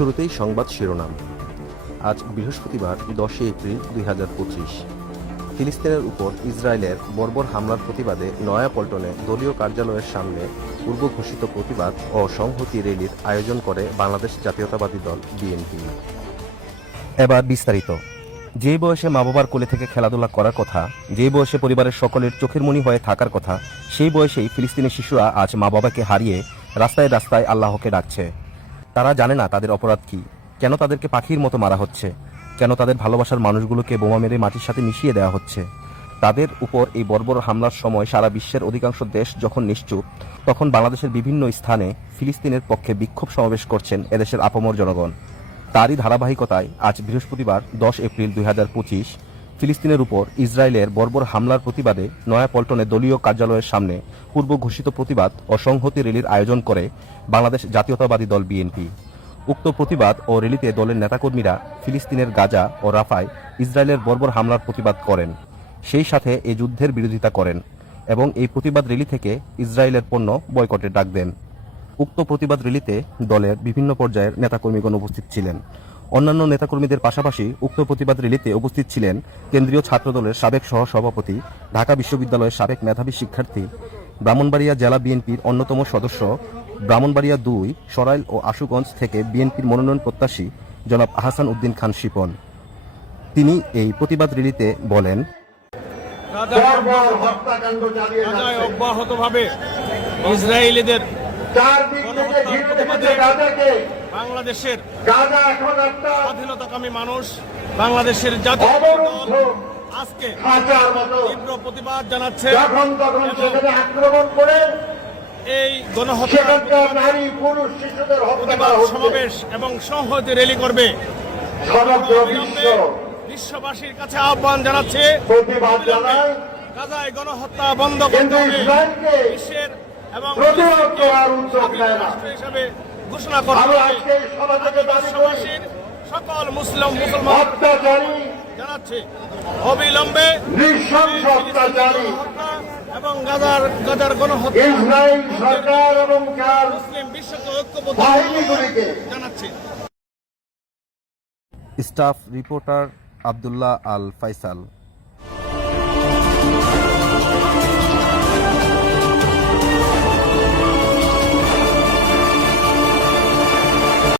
শুরুতেই সংবাদ শিরোনাম। আজ বৃহস্পতিবার 10 এপ্রিল 2025। ফিলিস্তিনের উপর ইসরায়েলের বর্বর হামলার প্রতিবাদে নয়াপল্টনে দলীয় কার্যালয়ের সামনে পূর্ব ঘোষিত প্রতিবাদ ও সংহতি র্যালির আয়োজন করে বাংলাদেশ জাতীয়তাবাদী দল বিএনপি। এবার বিস্তারিত। যে বয়সে মা বাবার কোলে থেকে খেলাধুলা করার কথা, যে বয়সে পরিবারের সকলের চোখের মণি হয়ে থাকার কথা, সেই বয়সেই ফিলিস্তিনি শিশুরা আজ মা বাবাকে হারিয়ে রাস্তায় রাস্তায় আল্লাহকে ডাকছে। তারা জানে না তাদের অপরাধ কি, কেন তাদেরকে পাখির মতো মারা হচ্ছে, কেন তাদের ভালোবাসার মানুষগুলোকে বোমা মেরে মাটির সাথে মিশিয়ে দেওয়া হচ্ছে। তাদের উপর এই বর্বর হামলার সময় সারা বিশ্বের অধিকাংশ দেশ যখন নিশ্চুপ, তখন বাংলাদেশের বিভিন্ন স্থানে ফিলিস্তিনের পক্ষে বিক্ষোভ সমাবেশ করছেন এদেশের আপামর জনগণ। তারই ধারাবাহিকতায় আজ বৃহস্পতিবার 10 এপ্রিল 2025 ফিলিস্তিনের উপর ইসরায়েলের বর্বর হামলার প্রতিবাদে নয়াপল্টনে দলীয় কার্যালয়ের সামনে পূর্ব ঘোষিত প্রতিবাদ ও সংহতি র্যালির আয়োজন করে বাংলাদেশ জাতীয়তাবাদী দল বিএনপি। উক্ত প্রতিবাদ ও র্যালিতে দলের নেতাকর্মীরা ফিলিস্তিনের গাজা ও রাফায় ইসরায়েলের বর্বর হামলার প্রতিবাদ করেন, সেই সাথে এই যুদ্ধের বিরোধিতা করেন এবং এই প্রতিবাদ র্যালি থেকে ইসরায়েলের পণ্য বয়কটের ডাক দেন। উক্ত প্রতিবাদ র্যালিতে দলের বিভিন্ন পর্যায়ের নেতাকর্মীগণ উপস্থিত ছিলেন। অন্যান্য নেতাকর্মীদের পাশাপাশি উক্ত প্রতিবাদ র্যালিতে উপস্থিত ছিলেন কেন্দ্রীয় ছাত্রদলের সাবেক সহসভাপতি, ঢাকা বিশ্ববিদ্যালয়ের সাবেক মেধাবী শিক্ষার্থী, ব্রাহ্মণবাড়িয়া জেলা বিএনপির অন্যতম সদস্য, ব্রাহ্মণবাড়িয়া 2, সরাইল ও আশুগঞ্জ থেকে বিএনপির মনোনয়ন প্রত্যাশী জনাব আহসান উদ্দিন খান শিপন। তিনি এই প্রতিবাদ র্যালিতে বলেন, অব্যাহতভাবে ইসরায়েলিদের বাংলাদেশের স্বাধীনতাকামী মানুষ, বাংলাদেশের জাতীয় দল আজকে তীব্র প্রতিবাদ জানাচ্ছে। এই গণহত্যা প্রতিবাদ সমাবেশ এবং সংহতি র্যালি করবে। বিশ্ববাসীর কাছে আহ্বান জানাচ্ছে গাজায় গণহত্যা বন্ধ করতে হবে, বিশ্বের এবং হিসেবে ঘোষণা করতে হবে। বিশ্ববাসীর সকল মুসলমান জানাচ্ছে অবিলম্বে এবং গাজার গণহত্যা মুসলিম বিশ্বকে ঐক্যবদ্ধ জানাচ্ছে। Staff reporter Abdullah Al Faisal.